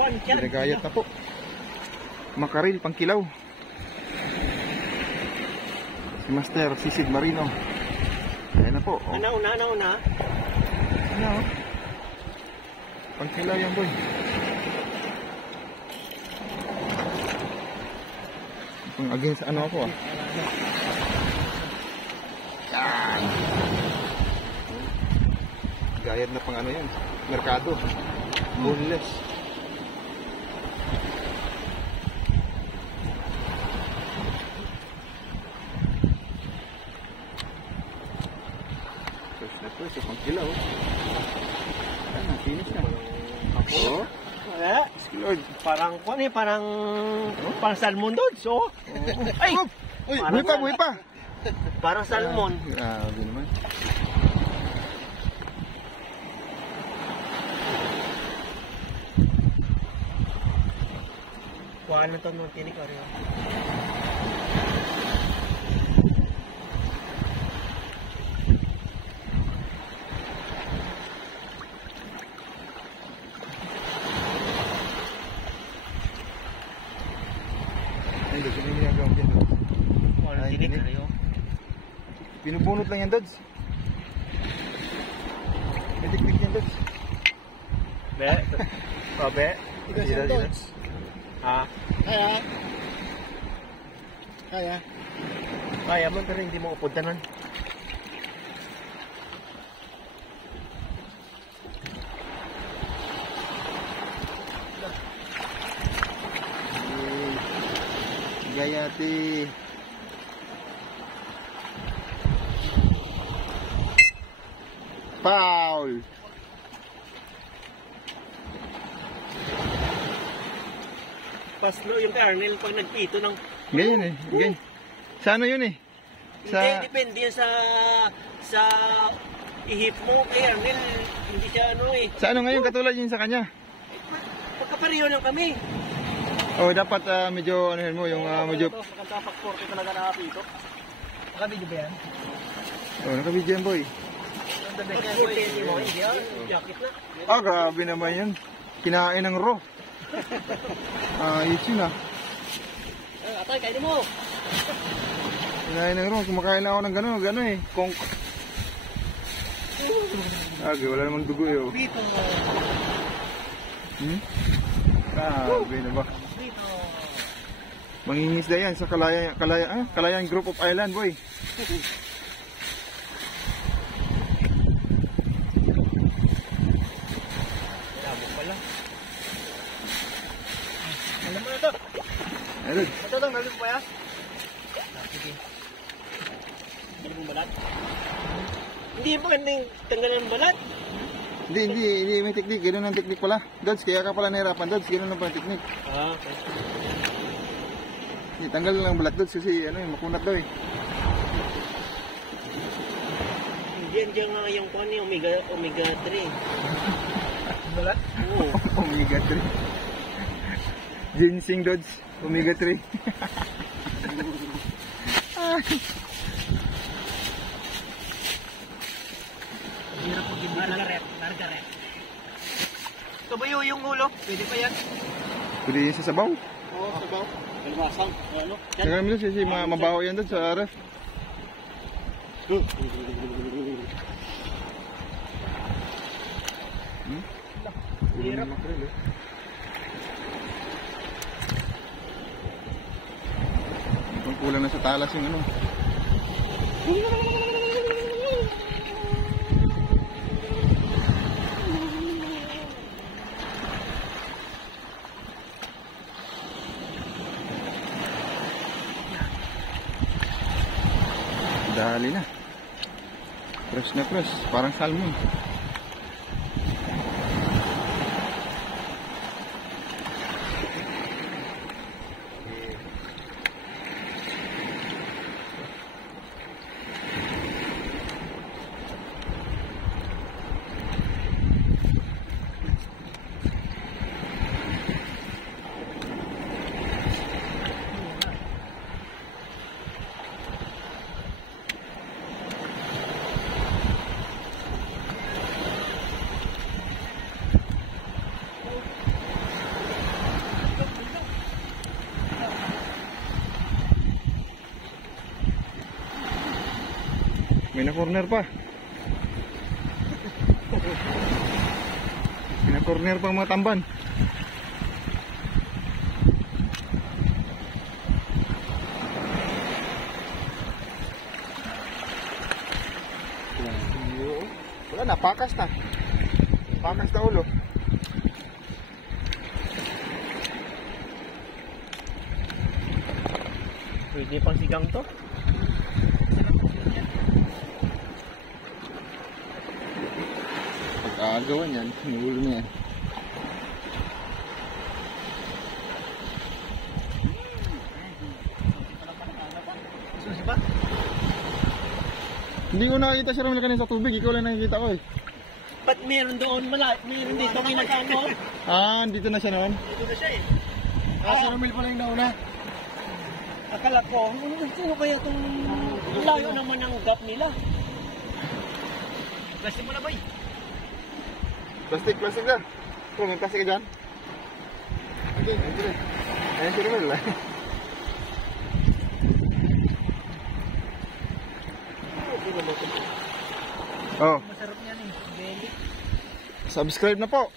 Ginagayat na po. Makaril, pangkilaw. Si Master Sisid Marino. Ayan na po. Oh. Nauna. Ano, oh. Pangkilaw yan, boy. Kung against ano ako, ah. Yan. Gayad na pang ano yan. Merkado. Boneless. Fresh na pangkilaw. Yan na, finish na. Oo. Wala. Lord. Parang salmon doon. So. Ay! Uy, buhay pa. Parang salmon. Grabe naman. Kuha na ito nung tinik. Ay, Dods, ano yung ginagawa mo dyan, Dods? Kuha na tinik. Binubunot lang yan, Dods. May tiktik yan, Dods. Be? Be? Tigas yan, Dods. Ha? Kaya mo pero hindi mo upunta nun. Gayati. Foul. Paslo yung kernel pag nagpito ng... Ganyan eh. Ganyan. Sa ano yun eh? Hindi, depende yun sa ihip mo. Kernel, hindi siya ano eh. Sa ano ngayon katulad yun sa kanya? Pagkapareho lang kami. Oh, dapat medyo ano yun mo, yung medyo... Maganda pag-40 talaga nakapito. Nakabidyo ba yan? Oh, nakabidyo yan, boy. Pag-40 mo, hindi yan. Jacket na. Grabe naman yun. Kinain ng raw. Ayos yun ah. Atay, kainin mo. Kinain ng raw. Kumakain na ako ng gano'n eh. Konk. Wala namang dugo eh. Oh. Dito mo. Grabe na ba? Dito. Mangingisda yan sa Kalayaan Group of Island, boy. Alam mo na ito. Ayun. Ito lang, nalit mo pa yan? Sige. Tanggalin mo balat? Hindi ba kandang tanggalan ng balat? Hindi, may teknik. Ganun ang teknik pala. Dods, kaya ka pala nahirapan, Dods. Ganun ang pala teknik. Okay. Hindi, tanggal lang balat, Dods, kasi makunat daw eh. Diyan nga yung kung ano yung omega 3. Balat? Oo. Omega 3. Ginseng, Dods. Omega 3. Hirap mo Margaret. Kabayo yung ulo. Pwede pa yan? Pwede yun sa sabaw. Oo, sabaw. Kalmasang. Ano? Saka namin Dods, kasi mabaho yan, Dods, sa ref. Hirap. Kulang na sa talas yung ano. Dali na. Fresh na fresh. Parang salmon. May na-corner pa. May na-corner pa ang mga tamban. Wala na, pakas na. Pakas na ulo. Pwede pang sigang to. Pagkagawan yan, yung ulo niya. Susi pa? Hindi ko nakakita siya naman kanina sa tubig, ikaw lang nakikita ko eh. Ba't meron doon? Meron dito kinakano? Ah, dito na siya noon. Dito na siya eh. Sa Romel pala yung nauna. Akala ko, sino kaya itong layo naman ang gap nila? Plastic mo na ba eh? Plastic na. Kung may plastic ka dyan? Okay, ayun si Romel. Oh, Masarap yan eh. Belly. subscribe na po.